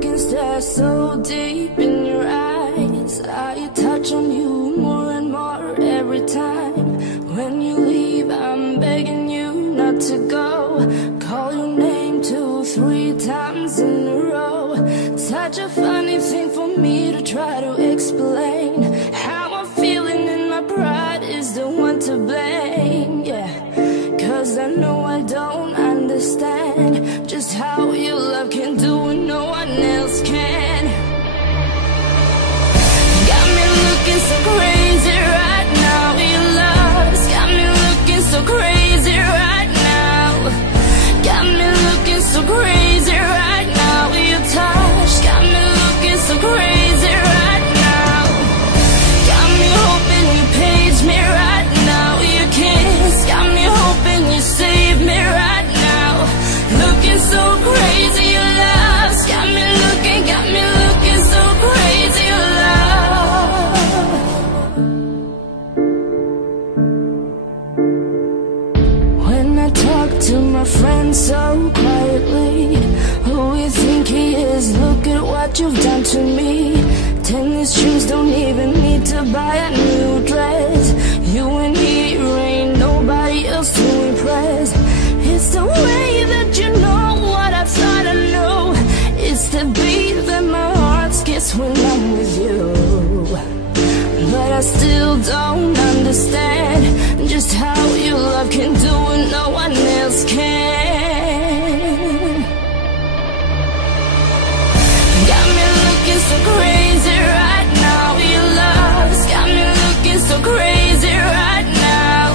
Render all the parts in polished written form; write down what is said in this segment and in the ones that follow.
can stare so deep in your eyes. I touch on you more and more every time. When you leave, I'm begging you not to go. Call your name 2, 3 times in a row. Such a funny thing for me to try to explain. How I'm feeling and my pride is the one to blame, yeah. Cause I know I don't understand just how your love can do what no one else can. Got me looking so crazy right now. Your love's got me looking so crazy right now. Got me looking so crazy right now. Your touch got me looking so crazy right now. Got me hoping you page me right now. Your kiss got me hoping you save me right now. Looking so crazy, your love's got me looking so crazy, your love. When I talk to my friends so quietly, who you think he is? Look at what you've done to me. Tennis shoes don't even need to buy a new dress. You and he ain't nobody else to impress. It's the way that you know what I thought I knew. It's the beat that my heart skips when I'm with you. But I still don't understand just how your love can do what no one else can. Got me looking so crazy right now. Your love's got me looking so crazy right now.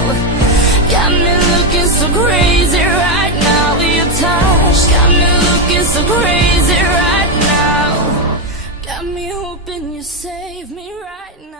Got me looking so crazy right now. Your touch got me looking so crazy right now. Got me hoping you save me right now.